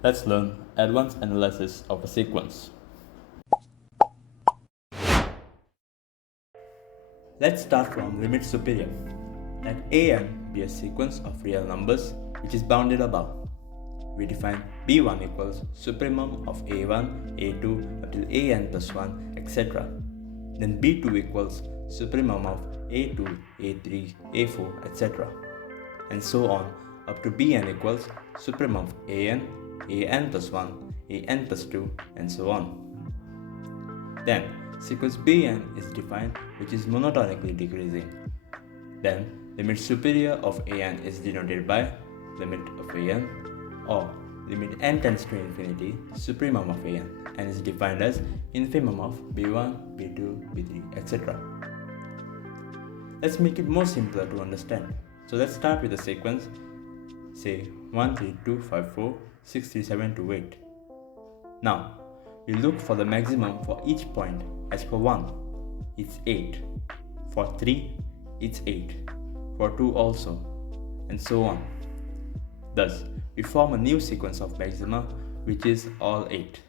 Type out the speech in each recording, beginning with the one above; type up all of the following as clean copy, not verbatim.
Let's learn advanced analysis of a sequence. Let's start from limit superior. Let an be a sequence of real numbers which is bounded above. We define b1 equals supremum of a1, a2 up till an plus 1, etc. Then b2 equals supremum of a2, a3, a4, etc. And so on up to bn equals supremum of an plus 1, an plus 2, and so on. Then sequence bn is defined which is monotonically decreasing. Then limit superior of an is denoted by limit of an or limit n tends to infinity supremum of an and is defined as infimum of b1, b2, b3, etc. Let's make it more simpler to understand. So let's start with the sequence, say 1, 3, 2, 5, 4, 6, 3, 7, 2, 8. Now, we look for the maximum for each point. As for 1, it's 8. For 3, it's 8. For 2 also, and so on. Thus, we form a new sequence of maxima which is all 8.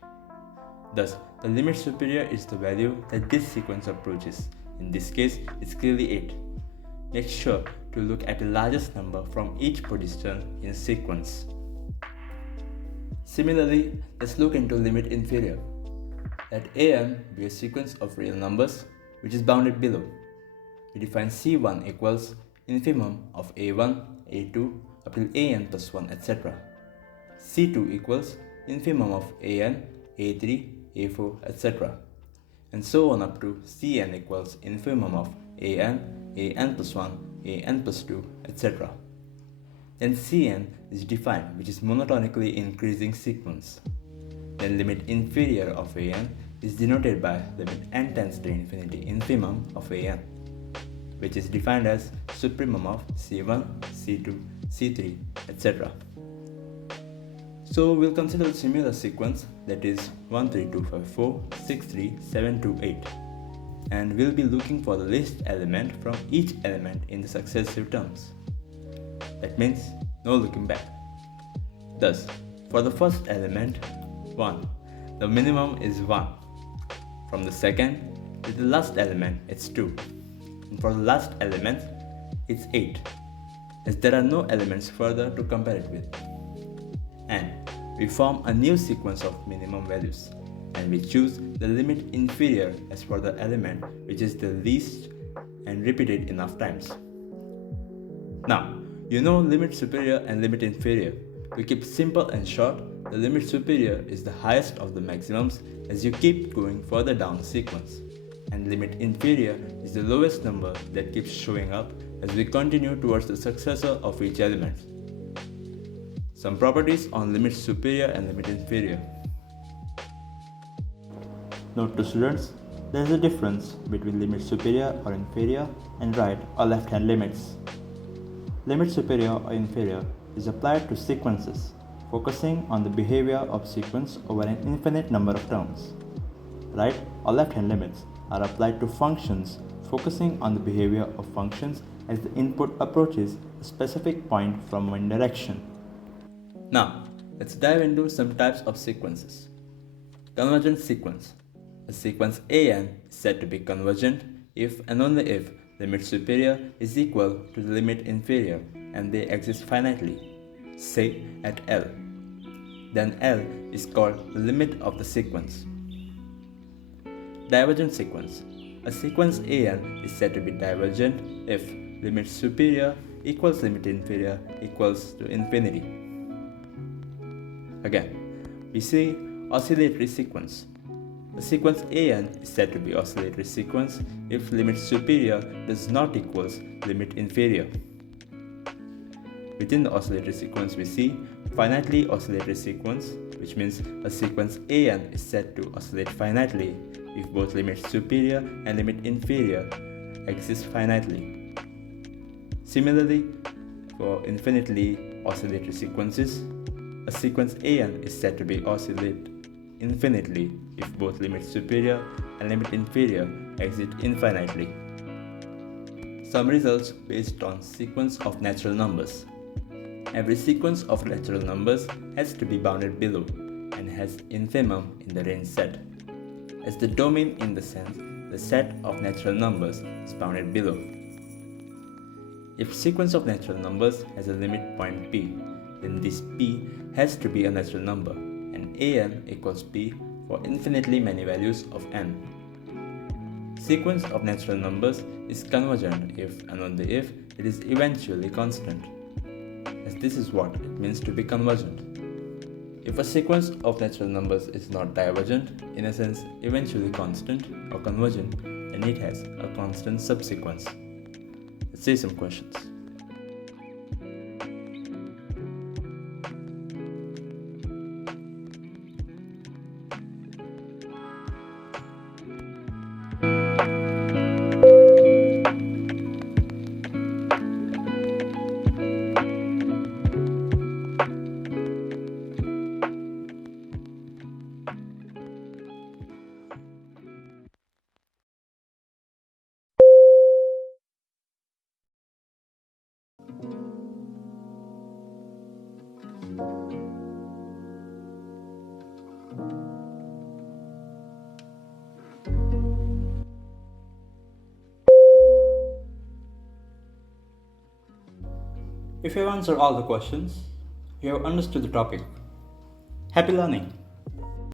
Thus, the limit superior is the value that this sequence approaches. In this case, it's clearly 8. Make sure to look at the largest number from each position in sequence. Similarly, let's look into limit inferior. Let an be a sequence of real numbers which is bounded below. We define c1 equals infimum of a1, a2 up till an plus 1, etc. c2 equals infimum of an, a3, a4, etc. And so on up to cn equals infimum of an plus 1, an plus 2, etc. Then cn is defined which is monotonically increasing sequence. Then limit inferior of an is denoted by limit n tends to infinity infimum of an, which is defined as supremum of c1, c2, c3, etc. So we'll consider a similar sequence, that is 1, 3, 2, 5, 4, 6, 3, 7, 2, 8. And we'll be looking for the least element from each element in the successive terms. That means no looking back. Thus, for the first element, 1, the minimum is 1. From the second to the last element, it's 2. And for the last element, it's 8, as there are no elements further to compare it with. And we form a new sequence of minimum values, and we choose the limit inferior as for the element which is the least and repeat it enough times. Now, you know limit superior and limit inferior. To keep simple and short, the limit superior is the highest of the maximums as you keep going further down the sequence, and limit inferior is the lowest number that keeps showing up as we continue towards the successor of each element. Some properties on limit superior and limit inferior. Note to students, there is a difference between limit superior or inferior and right or left hand limits. Limit superior or inferior is applied to sequences, focusing on the behavior of sequence over an infinite number of terms. Right or left hand limits are applied to functions, focusing on the behavior of functions as the input approaches a specific point from one direction. Now, let's dive into some types of sequences. Convergent sequence. A sequence an is said to be convergent if and only if limit superior is equal to the limit inferior and they exist finitely, say at L. Then L is called the limit of the sequence. Divergent sequence. A sequence an is said to be divergent if limit superior equals limit inferior equals to infinity. Again, we see oscillatory sequence. A sequence an is said to be oscillatory sequence if limit superior does not equals limit inferior. Within the oscillatory sequence, we see finitely oscillatory sequence, which means a sequence an is said to oscillate finitely if both limit superior and limit inferior exist finitely. Similarly, for infinitely oscillatory sequences, a sequence an is said to be oscillate infinitely if both limit superior and limit inferior exist infinitely. Some results based on sequence of natural numbers. Every sequence of natural numbers has to be bounded below and has infimum in the range set. As the domain in the sense, the set of natural numbers is bounded below. If sequence of natural numbers has a limit point p, then this p has to be a natural number, and an equals p for infinitely many values of n. Sequence of natural numbers is convergent if and only if it is eventually constant, as this is what it means to be convergent. If a sequence of natural numbers is not divergent, in a sense eventually constant or convergent, then it has a constant subsequence. Let's see some questions. If you have answered all the questions, you have understood the topic. Happy learning!